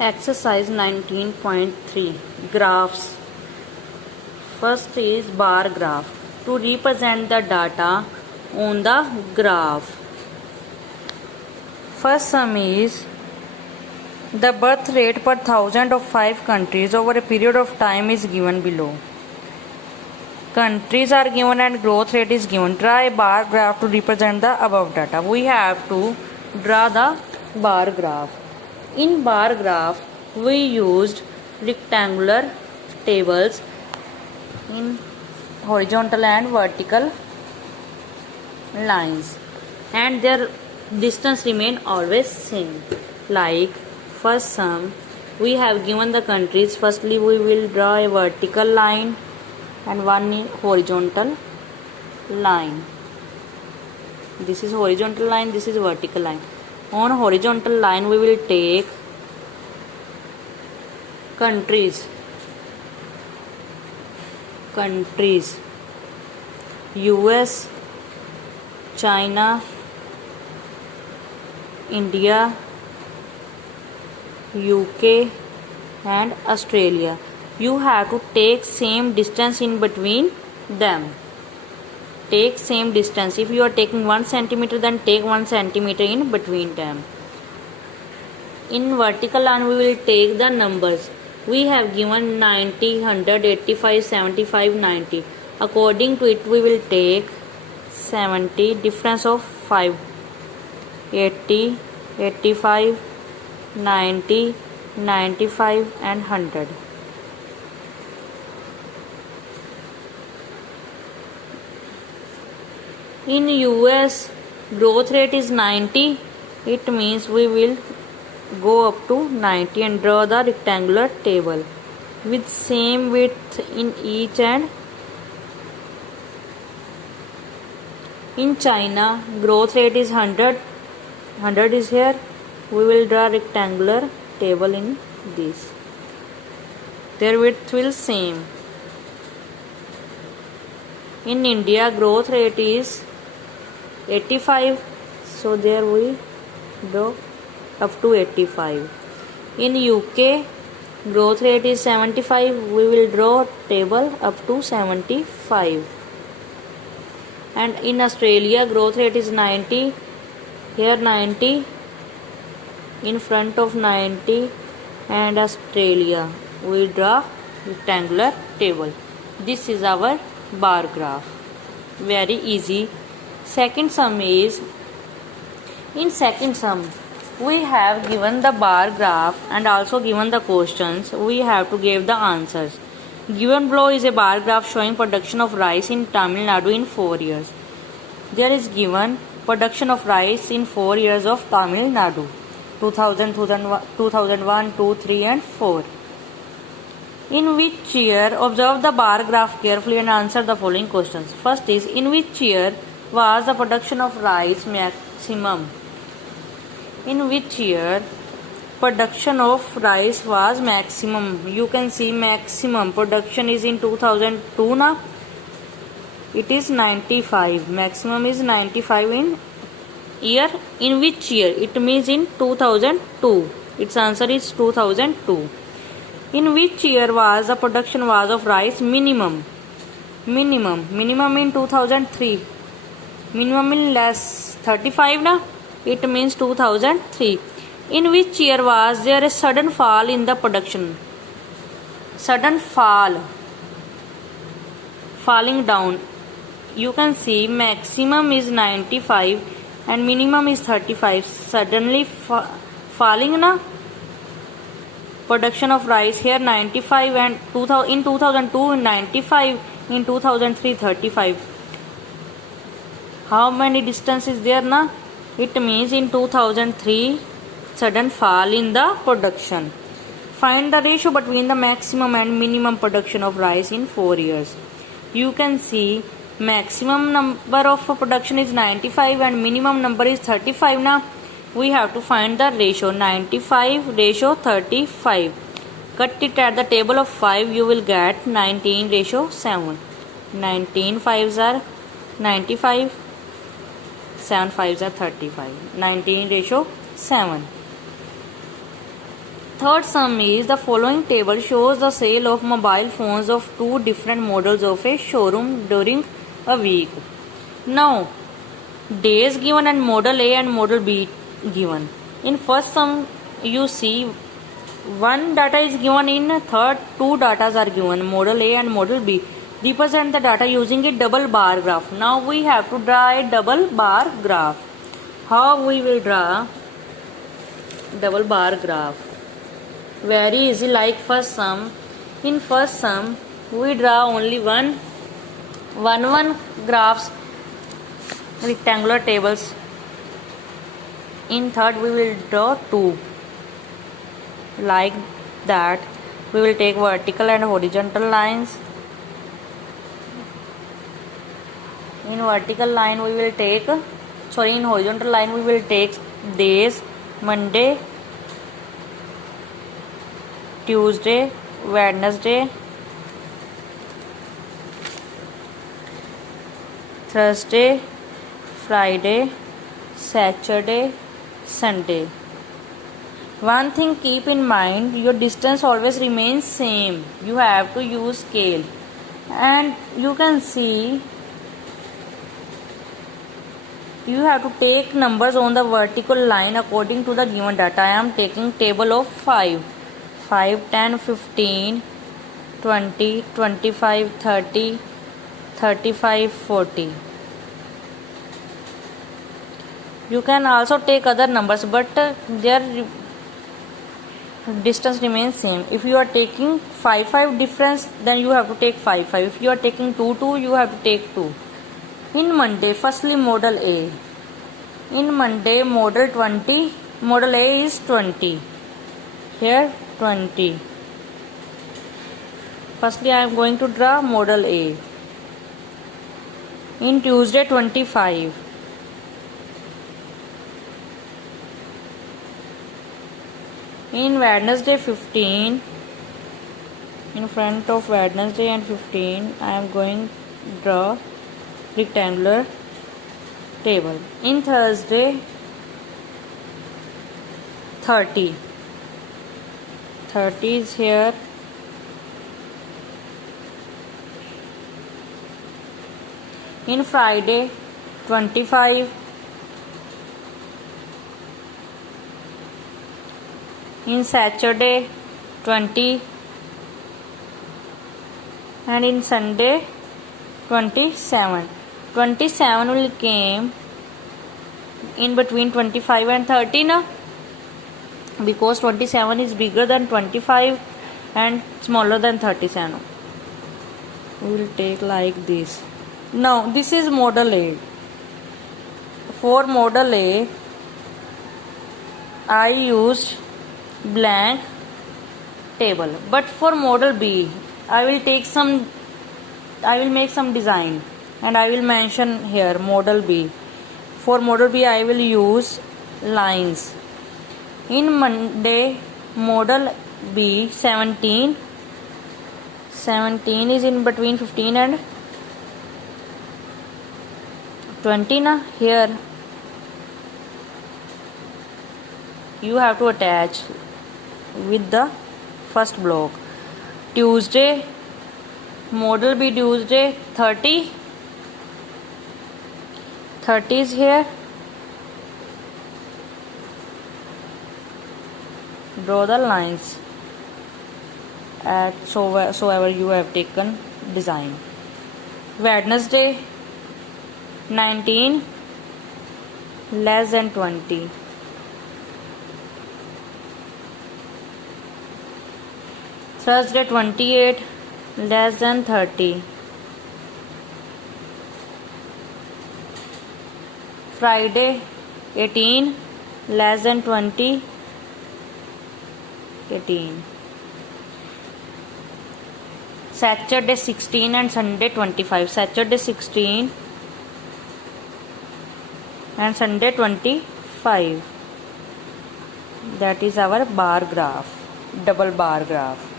Exercise 19.3 Graphs. First is bar graph. To represent the data on the graph. First sum is the birth rate per thousand of 5 countries over a period of time is given below. Countries are given and growth rate is given. Draw a bar graph to represent the above data. We have to draw the bar graph. In bar graph, we used rectangular tables in horizontal and vertical lines, and their distance remain always same. Like first sum, we have given the countries. Firstly, we will draw a vertical line and one horizontal line. This is horizontal line, this is vertical line. On horizontal line we will take countries US, China, India, UK and Australia. You have to take same distance in between them. Take same distance. If you are taking 1 centimeter, then take 1 centimeter in between them. In vertical line we will take the numbers. We have given 90, 100, 85, 75, 90. According to it we will take 70, difference of 5, 80, 85, 90, 95 and 100. In US, growth rate is 90. It means we will go up to 90 and draw the rectangular table with same width in each end. In China, growth rate is 100. 100 is here. We will draw rectangular table in this. Their width will same. In India, growth rate is 85, so there we draw up to 85. In UK, growth rate is 75, we will draw table up to 75. And in Australia, growth rate is 90, here 90, in front of 90, and Australia, we draw rectangular table. This is our bar graph. Very easy. Second sum is, in second sum we have given the bar graph and also given the questions. We have to give the answers. Given below is a bar graph showing production of rice in Tamil Nadu in 4 years. There is given production of rice in 4 years of Tamil Nadu, 2000, 2001, 2, 3 and 4. In which year? Observe the bar graph carefully and answer the following questions. First is, in which year was the production of rice maximum? In which year production of rice was maximum? You can see maximum production is in 2002 now. It is 95. Maximum is 95 in year. In which year? It means in 2002. Its answer is 2002. In which year was the production was of rice minimum? Minimum in 2003. Minimum in less 35 na. It means 2003. In which year was there a sudden fall in the production? Sudden fall, falling down. You can see maximum is 95 and minimum is 35. Suddenly falling na. Production of rice here 95 and in 2002 95, in 2003 35. How many distance is there na? It means in 2003 sudden fall in the production. Find the ratio between the maximum and minimum production of rice in 4 years. You can see maximum number of production is 95 and minimum number is 35 na. We have to find the ratio. 95 ratio 35. Cut it at the table of 5. You will get 19 ratio 7. 19 5s are 95. 7 5s are 35. 19 ratio 7. third sum is the following table shows the sale of mobile phones of two different models of a showroom during a week. Now, days given and model A and model B given. In first sum, you see one data is given, in third two datas are given, model A and model B. Represent the data using a double bar graph. Now we have to draw a double bar graph. How we will draw double bar graph? Very easy, like first sum. In first sum, we draw only one graphs, rectangular tables. In third, we will draw two. Like that, we will take vertical and horizontal lines. In vertical line we will take, in horizontal line we will take days: Monday, Tuesday, Wednesday, Thursday, Friday, Saturday, Sunday. One thing keep in mind, your distance always remains same. You have to use scale, and you can see you have to take numbers on the vertical line according to the given data. I am taking table of 5, 10, 15, 20, 25, 30, 35, 40. You can also take other numbers, but their distance remains same. If you are taking 5 difference, then you have to take 5. If you are taking 2, you have to take 2. In Monday, firstly model A. In Monday, model 20, model A is 20. Here 20. Firstly, I am going to draw model A. In Tuesday, 25. In Wednesday, 15. In front of Wednesday and 15, I am going to draw rectangular table. In Thursday, 30. 30 is here. In Friday, 25. In Saturday, 20. And in Sunday, 27. 27 will came in between 25 and 30 now, because 27 is bigger than 25 and smaller than 37. We will take like this. Now this is model A. For model A, I used blank table, but for model B, I will make some design, and I will mention here model B. For model B, I will use lines. In Monday, model B, 17. 17 is in between 15 and 20 na. Here you have to attach with the first block. Tuesday, model B Tuesday, 30. 30 is here. Draw the lines at soever you have taken design. Wednesday, 19 less than 20. Thursday, 28 less than 30. Friday, 18 less than 20. 18. Saturday, 16 and Sunday, 25. Saturday, 16 and Sunday, 25. That is our bar graph, double bar graph.